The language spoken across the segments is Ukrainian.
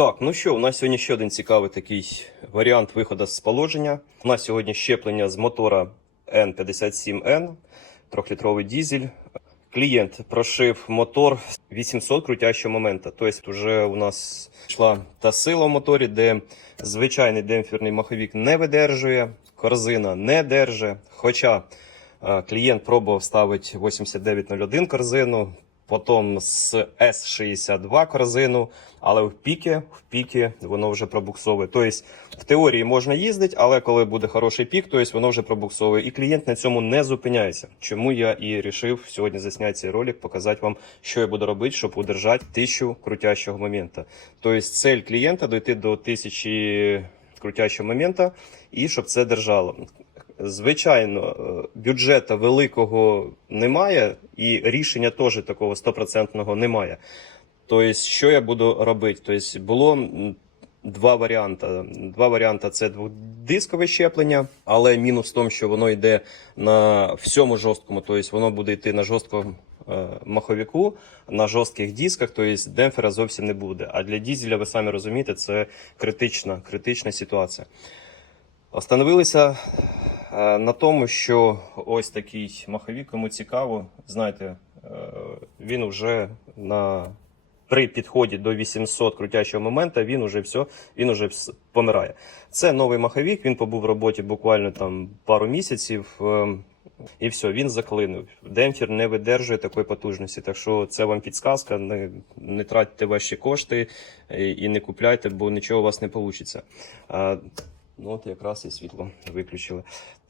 Так, ну що, у нас сьогодні ще один цікавий такий варіант виходу з положення. У нас сьогодні щеплення з мотора N57N, трьохлітровий дізель. Клієнт прошив мотор 800 крутящого момента. Тобто, вже у нас йшла та сила в моторі, де звичайний демпферний маховік не видержує, корзина не держить. Хоча е, клієнт пробував ставити 8901 корзину, потім з S62 корзину, але в піки, в піки воно вже пробуксовує. Тобто в теорії можна їздити, але коли буде хороший пік, тобто воно вже пробуксовує. І клієнт на цьому не зупиняється. Чому я і вирішив сьогодні засняти цей ролик, показати вам, що я буду робити, щоб удержати тисячу крутящого моменту. Тобто цель клієнта дойти до тисячі крутящого моменту і щоб це держало. Звичайно, е, бюджету великого немає, і рішення теж такого стопроцентного немає. Тобто, що я буду робити? Тобто, було два варіанти. Два варіанти це дводискове щеплення, але мінус в тому, що воно йде на всьому жорсткому, тобто воно буде йти на жорсткому е, маховіку, на жорстких дисках, тобто демпфера зовсім не буде. А для дізеля, ви самі розумієте, це критична, критична ситуація. Остановилися на тому, що ось такий маховік, кому цікаво, знаєте, е, він вже на при підході до 800 крутящого моменту він уже все, він уже помирає. Це новий маховік, він побув в роботі буквально там пару місяців. е, І все, він заклинив. Демпфер не видержує такої потужності. Так що це вам підсказка. Не, не тратьте ваші кошти і, і не купляйте, бо нічого у вас не вийде. Ну, от якраз і світло виключили.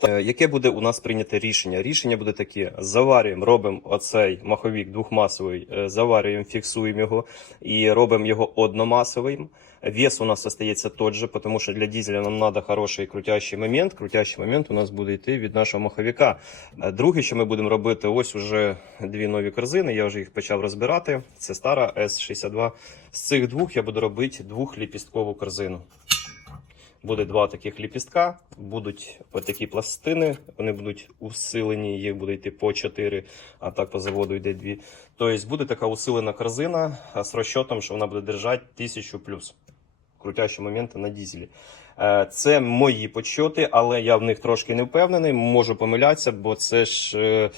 Е, Яке буде у нас прийняте рішення? Рішення буде таке: заварюємо, робимо оцей маховік двохмасовий, е, заварюємо, фіксуємо його і робимо його одномасовим. Вес у нас остається тот же, тому що для дизеля нам треба хороший крутящий момент. Крутящий момент у нас буде йти від нашого маховика. Е, Друге, що ми будемо робити, ось уже дві нові корзини. Я вже їх почав розбирати. Це стара S62. З цих двох я буду робити двохліпісткову корзину. Буде два таких ліпістка, будуть такі пластини, вони будуть усилені, їх буде йти по 4, а так по заводу йде 2. Тобто буде така усилена корзина з розчотом, що вона буде держати 1000 плюс крутящі моменти на дізелі. Е, Це мої подсчоти, але я в них трошки не впевнений, можу помилятися, бо це ж е,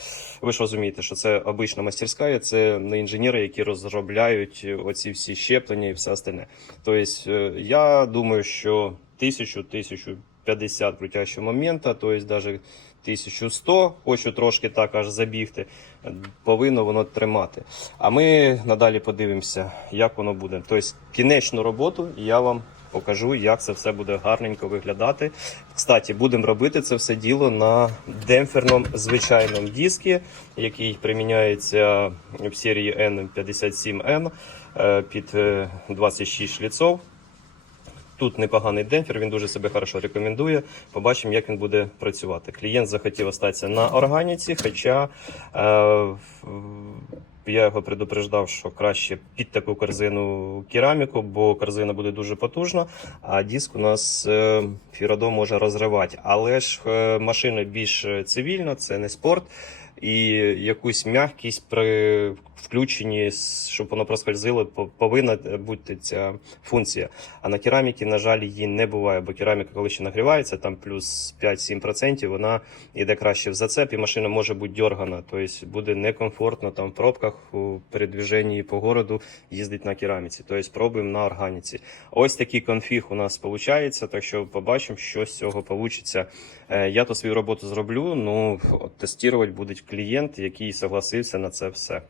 ви ж розумієте, що це обична мастерська, це не інженери, які розробляють оці всі щеплення і все остальне. Тобто е, я думаю, що 1000-1050 крутящого момента, тобто навіть 1100, хочу трошки так аж забігти, повинно воно тримати. А ми надалі подивимося, як воно буде. Тобто кінечну роботу я вам покажу, як це все буде гарненько виглядати. Кстати, будемо робити це все діло на демпферному звичайному дискі, який приміняється в серії N57N е, під е, 26 шліцов. Тут непоганий демпфер, він дуже себе хорошо рекомендує. Побачимо, як він буде працювати. Клієнт захотів остатися на органіці, хоча е, я його предупреждав, що краще під таку корзину кераміку, бо корзина буде дуже потужна, а диск у нас е, фірадо може розривати. Але ж е, машина більш цивільна, це не спорт. І якусь м'якість при включенні, щоб воно проскользило, по- повинна бути ця функція. А на кераміки, на жаль, її не буває, бо кераміка, коли ще нагрівається, там плюс 5-7%, вона йде краще в зацеп, і машина може бути дьоргана. Тобто буде некомфортно там в пробках у передвіженні по городу їздити на кераміці. Тобто пробуємо на органіці. Ось такий конфіг у нас виходить, так що побачимо, що з цього вийде. Я то свою роботу зроблю, ну тестувати буде клієнт, який согласився на це все.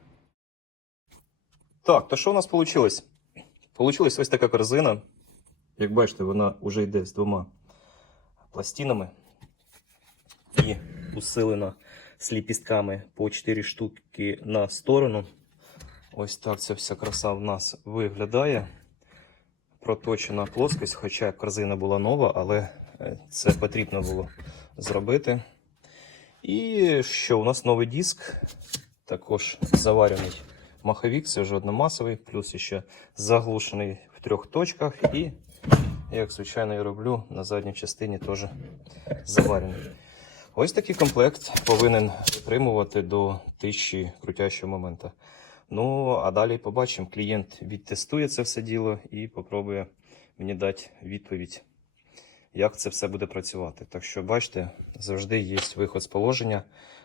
Так, то що у нас вийшло? Получилась ось така корзина. Як бачите, вона вже йде з двома пластинами і усилена з ліпістками по 4 штуки на сторону. Ось так ця вся краса в нас виглядає. Проточена плоскость, хоча корзина була нова, але е, це потрібно було зробити. І що у нас новий диск, також заварений маховік, це вже одномасовий, плюс ще заглушений в трьох точках. І, як звичайно, я роблю, на задній частині теж заварений. Ось такий комплект повинен витримувати до 1000 крутящого моменту. Ну, а далі побачимо. Клієнт відтестує це все діло і попробує мені дати відповідь, як це все буде працювати. Так що, бачите, завжди є виход з положення.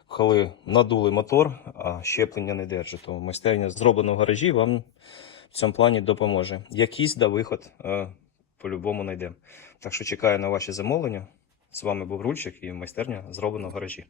Коли надули мотор, а щеплення не держить, то майстерня зроблена в гаражі вам в цьому плані допоможе. Якийсь да виход е, по-любому знайдемо. Так що чекаю на ваші замовлення. З вами був Рульчик і майстерня зроблена в гаражі.